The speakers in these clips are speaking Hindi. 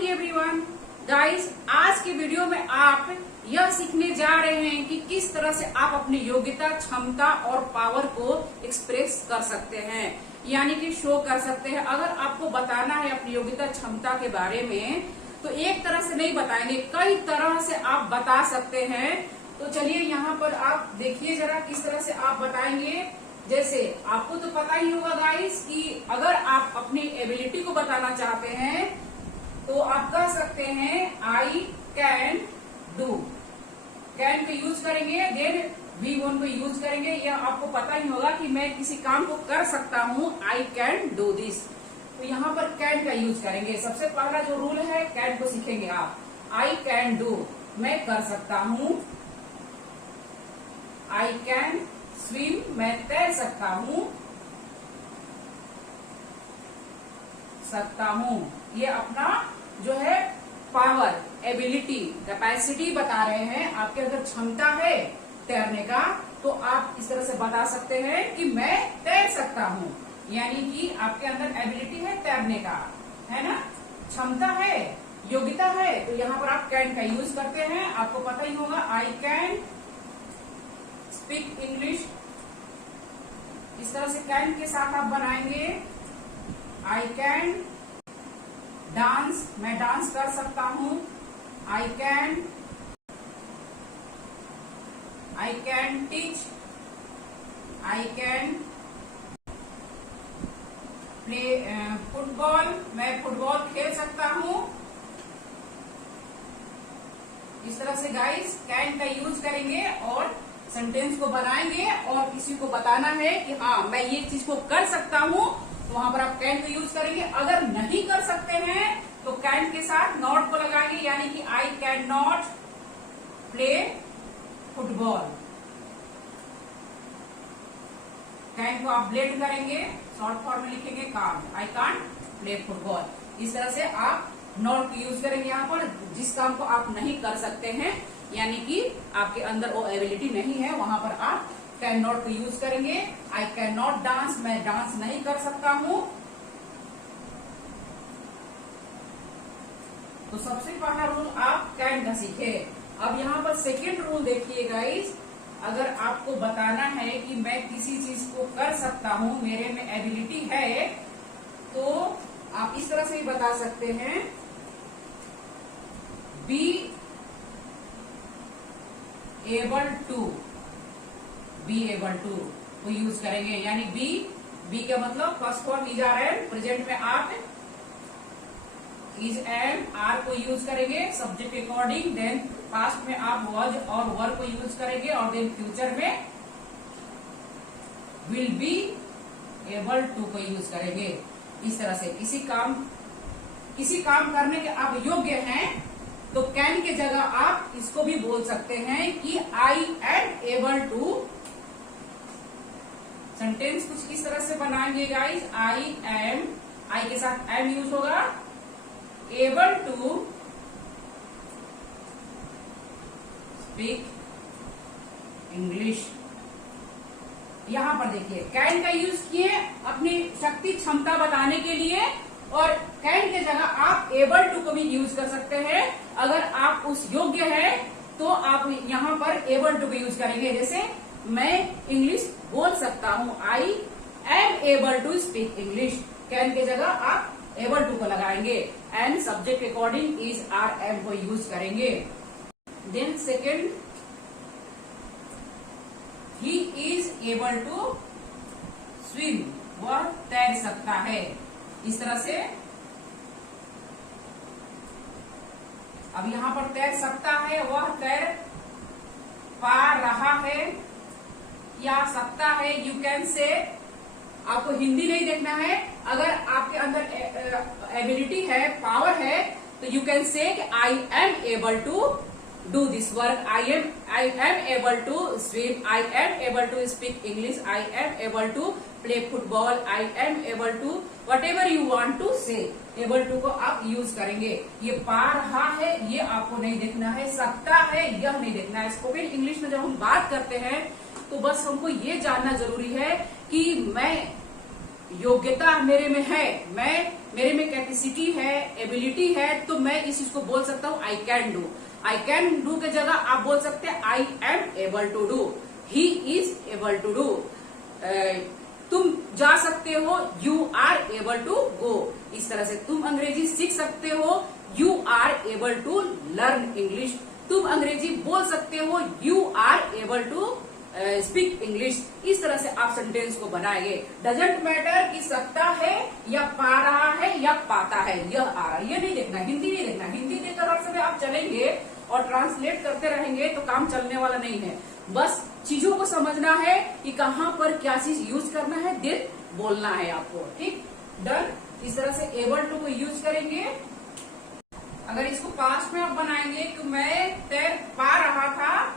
Morning everyone. गाइस, आज की वीडियो में आप यह सीखने जा रहे हैं कि किस तरह से आप अपनी योग्यता, क्षमता और पावर को एक्सप्रेस कर सकते हैं, यानी कि शो कर सकते हैं। अगर आपको बताना है अपनी योग्यता, क्षमता के बारे में, तो एक तरह से नहीं बताएंगे, कई तरह से आप बता सकते हैं। तो चलिए यहाँ पर आप देखिए जरा किस तरह से आप बताएंगे। जैसे आपको तो पता ही होगा गाइस कि अगर आप अपनी एबिलिटी को बताना चाहते हैं तो आप कह सकते हैं आई can do. Can pay use करेंगे, देन वी वन पे यूज करेंगे। यह आपको पता ही होगा कि मैं किसी काम को कर सकता हूँ, आई कैन डू दिस। तो यहाँ पर कैन का यूज करेंगे। सबसे पहला जो रूल है, कैन को सीखेंगे आप। आई कैन डू, मैं कर सकता हूँ। आई कैन स्विम, मैं तैर सकता हूँ। ये अपना जो है पावर, एबिलिटी, कैपेसिटी बता रहे हैं। आपके अंदर क्षमता है तैरने का, तो आप इस तरह से बता सकते हैं कि मैं तैर सकता हूँ, यानी कि आपके अंदर एबिलिटी है तैरने का, है ना, क्षमता है, योग्यता है। तो यहाँ पर आप कैन का यूज करते हैं। आपको पता ही होगा आई कैन स्पीक इंग्लिश। इस तरह से कैन के साथ आप बनाएंगे। आई कैन डांस, मैं डांस कर सकता हूँ। I can teach. I can play football, मैं फुटबॉल खेल सकता हूँ। इस तरह से गाइस कैन का यूज करेंगे और सेंटेंस को बनाएंगे और किसी को बताना है कि हाँ मैं ये चीज को कर सकता हूँ, तो वहां पर आप कैन का यूज करेंगे। अगर नहीं कर सकते हैं तो कैन के साथ नॉट को लगाएंगे, यानी कि I can not play football. Can को आप ब्लेंड करेंगे, शॉर्ट फॉर्म में लिखेंगे can't, I can't play football. इस तरह से आप नॉट यूज करेंगे यहाँ पर जिस काम को आप नहीं कर सकते हैं, यानी कि आपके अंदर वो एबिलिटी नहीं है, वहां पर आप कैन नॉट को यूज करेंगे। आई कैन नॉट डांस, मैं डांस नहीं कर सकता हूं। तो सबसे पहला रूल आप कैन का सीखे। अब यहाँ पर सेकेंड रूल देखिए गाइस, अगर आपको बताना है कि मैं किसी चीज को कर सकता हूं, मेरे में एबिलिटी है, तो आप इस तरह से ही बता सकते हैं, बी एबल टू को यूज करेंगे, यानी बी का मतलब first form is are am, present में आप इज एम, आर को यूज करेंगे सब्जेक्ट के अकॉर्डिंग, देन पास्ट में आप वॉज और वर को यूज करेंगे, और देन फ्यूचर में विल बी एबल टू को यूज करेंगे। इस तरह से किसी काम करने के आप योग्य हैं, तो कैन के जगह आप इसको भी बोल सकते हैं कि I am able to. Sentence कुछ इस तरह से बनाएंगे गाइस, आई के साथ एम यूज होगा, एबल टू स्पीक इंग्लिश। यहां पर देखिए कैन का यूज किए अपनी शक्ति, क्षमता बताने के लिए, और कैन के जगह आप एबल टू को भी यूज कर सकते हैं। अगर आप उस योग्य है तो आप यहाँ पर एबल टू को यूज करेंगे। जैसे मैं इंग्लिश बोल सकता हूँ, I am able to speak English. Can के जगह आप एबल टू को लगाएंगे, एंड सब्जेक्ट के अकॉर्डिंग इज आर एम को यूज करेंगे। Then second, he is able to swim, वह तैर सकता है। इस तरह से अब यहाँ पर तैर सकता है, वह तैर पा रहा है या सकता है। यू कैन से, आपको हिंदी नहीं देखना है। अगर आपके अंदर एबिलिटी है, पावर है, तो you can say I am able to do this work, I am able to swim, I am able to speak English, I am able to play football, I am able to whatever you want to say. Able to को आप यूज करेंगे। ये पा रहा है ये आपको नहीं देखना है, सकता है यह नहीं देखना है। स्पोकन इंग्लिश में जब हम बात करते हैं तो बस हमको ये जानना जरूरी है कि मैं योग्यता मेरे में है, मेरे में कैपेसिटी है, एबिलिटी है, तो मैं इस चीज को बोल सकता हूँ I can do. I can do के जगह आप बोल सकते हैं I am able to do, he is able to do. तुम जा सकते हो, you are able to go. इस तरह से तुम अंग्रेजी सीख सकते हो, you are able to learn English. तुम अंग्रेजी बोल सकते हो, you are able to speak English. इस तरह से आप सेंटेंस को बनाएंगे। डजंट मैटर कि सकता है या पा रहा है या पाता है, यह आ रहा है, ये नहीं देखना, हिंदी नहीं देखना। हिंदी देखकर हर समय आप चलेंगे और ट्रांसलेट करते रहेंगे तो काम चलने वाला नहीं है। बस चीजों को समझना है कि कहाँ पर क्या चीज यूज करना है, देन बोलना है आपको। ठीक, डन। इस तरह से एबल टू को यूज करेंगे। अगर इसको पास्ट में आप बनाएंगे कि मैं तैर पा रहा था,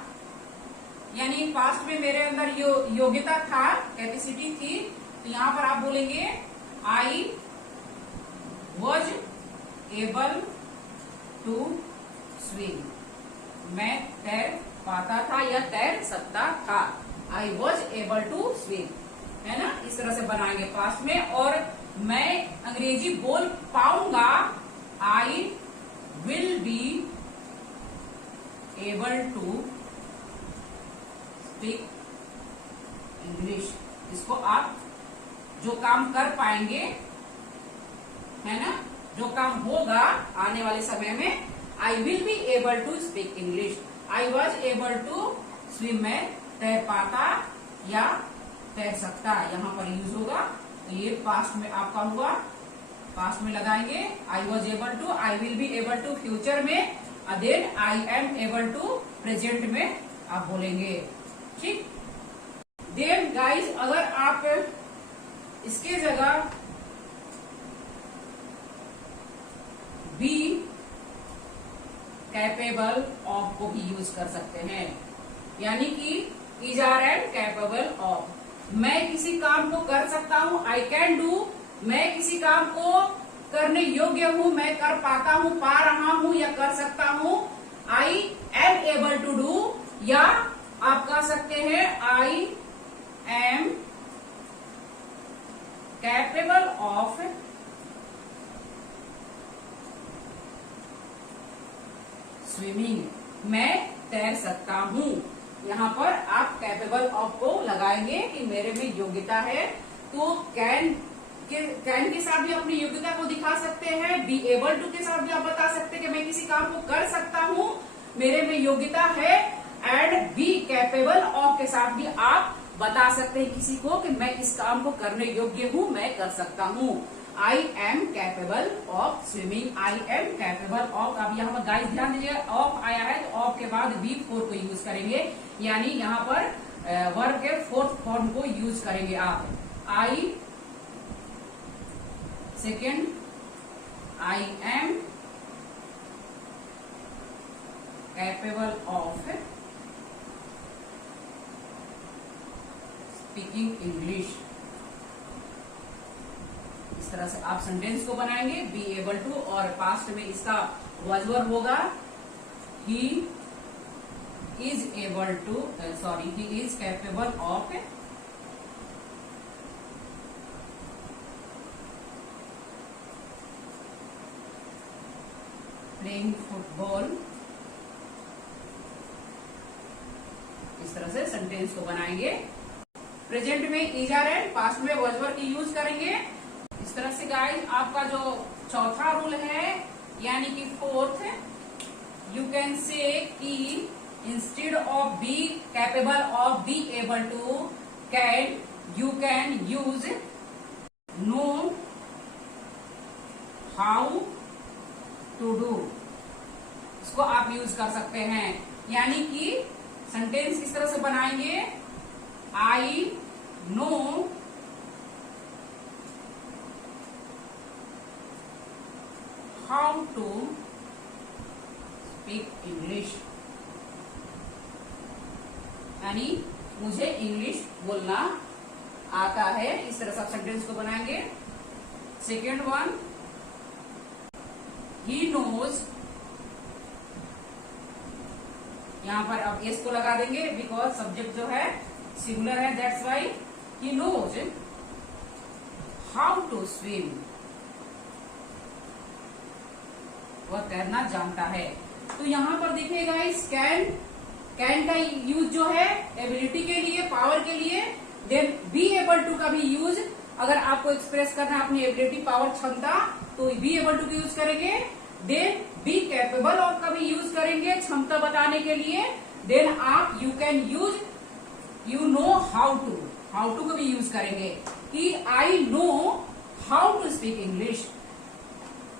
यानी पास्ट में मेरे अंदर योग्यता था, कैपेसिटी थी, तो यहां पर आप बोलेंगे I was able to swim. मैं तैर पाता था या तैर सकता था, I was able to swim, है ना। इस तरह से बनाएंगे पास्ट में। और मैं अंग्रेजी बोल पाऊंगा, I will be able to speak English. इसको आप जो काम कर पाएंगे, है ना, जो काम होगा आने वाले समय में, I will be able to speak English. I was able to swim, मैं तैर पाता या तैर सकता, यहाँ पर यूज होगा। तो ये पास्ट में आपका हुआ, पास्ट में लगाएंगे I was able to, I will be able to future में, then I am able to present में आप बोलेंगे। ठीक, देन गाइज अगर आप इसके जगह बी कैपेबल ऑफ को भी यूज कर सकते हैं, यानी कि is are and capable of. मैं किसी काम को कर सकता हूं, आई कैन डू। मैं किसी काम को करने योग्य हूं, मैं कर पाता हूं, पा रहा हूं या कर सकता हूं, I am able to do. या आप कह सकते हैं I am capable of swimming, मैं तैर सकता हूं। यहाँ पर आप कैपेबल ऑफ को लगाएंगे कि मेरे में योग्यता है। तो कैन के साथ भी अपनी योग्यता को दिखा सकते हैं, बी एबल टू के साथ भी आप बता सकते हैं कि मैं किसी काम को कर सकता हूं, मेरे में योग्यता है। एंड बी कैपेबल ऑफ के साथ भी आप बता सकते हैं किसी को कि मैं इस काम को करने योग्य हूं, मैं कर सकता हूं। I am capable of swimming, I am capable of. अब यहाँ पर गाइस ध्यान दीजिए, ऑफ आया है तो ऑफ के बाद बी फोर को यूज करेंगे, यानी यहाँ पर वर्ब के फोर्थ फॉर्म को यूज करेंगे आप। I second, I am capable of speaking English. इस तरह से आप सेंटेंस को बनाएंगे, बी एबल टू, और पास्ट में इसका वॉज वर्ब होगा he is able to, sorry he is capable of playing football. इस तरह से सेंटेंस को बनाएंगे। प्रेजेंट में इज आर एंड, पास्ट में वॉज वर्ब की यूज करेंगे। इस तरह से गाइस आपका जो चौथा रूल है, यानी कि फोर्थ, यू कैन से कि instead of be capable of be able to, can, you can use know how to do. इसको आप यूज कर सकते हैं, यानी कि सेंटेंस किस तरह से बनाएंगे, I know how to speak English, यानी मुझे इंग्लिश बोलना आता है। इस तरह से आप सेंटेंस को बनाएंगे। सेकेंड वन, ही नोज, यहां पर अब एस को लगा देंगे बिकॉज सब्जेक्ट जो है सिंगुलर है, that's why he knows how to swim, वह तैरना जानता है। तो यहाँ पर देखिए गाइस, कैन का यूज जो है एबिलिटी के लिए, पावर के लिए। देन बी एबल टू का भी यूज, अगर आपको एक्सप्रेस करना है अपनी एबिलिटी, पावर, क्षमता, तो बी एबल टू का यूज करेंगे। देन बी कैपेबल ऑफ का भी यूज करेंगे क्षमता बताने के लिए। देन आप you can use, you know how to का भी यूज करेंगे कि I know how to speak English,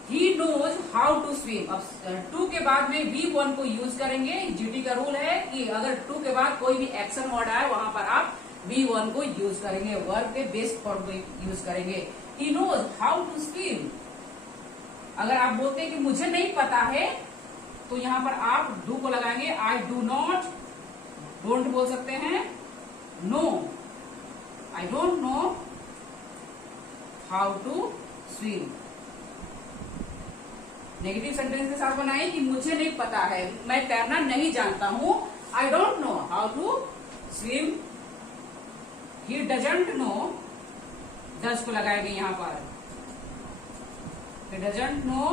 he knows how to swim. अब टू के बाद में बी वन को यूज करेंगे। जीटी का रूल है कि अगर टू के बाद कोई भी एक्शन वर्ड आए वहां पर आप बी वन को यूज करेंगे, वर्ब के बेस्ट फॉर्म को यूज करेंगे। He knows how to swim. अगर आप बोलते हैं कि मुझे नहीं पता है, तो यहां पर आप डू को लगाएंगे। आई डू नॉट, डोंट बोल सकते हैं, know, I don't know how to swim. Negative sentence के साथ बनाए कि मुझे नहीं पता है, मैं तैरना नहीं जानता हूं। I don't know how to swim. He doesn't know, does को लगाएंगे यहां पर। He doesn't know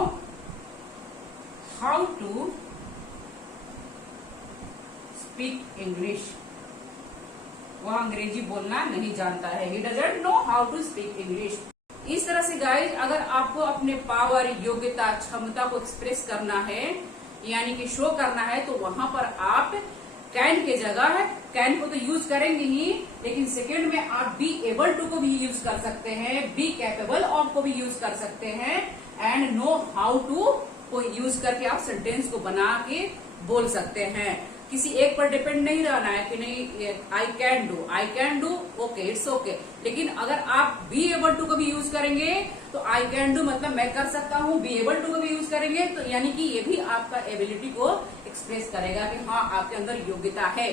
how to speak English, वह अंग्रेजी बोलना नहीं जानता है। He doesn't know how to speak English. इस तरह से गाइज, अगर आपको अपने पावर, योग्यता, क्षमता को एक्सप्रेस करना है, यानी कि शो करना है, तो वहां पर आप कैन के जगह कैन को तो यूज करेंगे ही, लेकिन सेकंड में आप बी एबल टू को भी यूज कर सकते हैं, बी कैपेबल ऑफ को भी यूज कर सकते हैं, एंड नो हाउ टू को यूज करके आप सेंटेंस को बना के बोल सकते हैं। किसी एक पर डिपेंड नहीं रहना है कि नहीं आई can do, okay, it's okay. लेकिन अगर आप बी एबल टू को भी यूज करेंगे तो आई कैन डू मतलब मैं कर सकता हूँ, बी एबल टू को भी यूज करेंगे तो यानी कि ये भी आपका एबिलिटी को एक्सप्रेस करेगा कि हाँ आपके अंदर योग्यता है।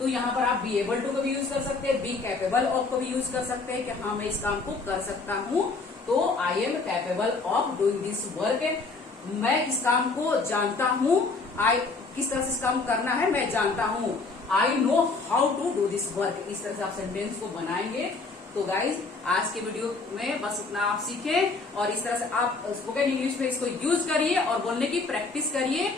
तो यहाँ पर आप बी एबल टू को भी यूज कर सकते हैं, बी कैपेबल ऑफ को भी यूज कर सकते हैं कि हाँ मैं इस काम को कर सकता हूँ। तो आई am capable of doing this work, मैं इस काम को जानता हूँ, आई किस तरह से इस काम करना है मैं जानता हूँ। I know how to do this work, इस तरह से आप सेंटेंस को बनाएंगे। तो गाइज, आज के वीडियो में बस इतना आप सीखें और इस तरह से आप स्पोकन इंग्लिश में इसको यूज करिए और बोलने की प्रैक्टिस करिए।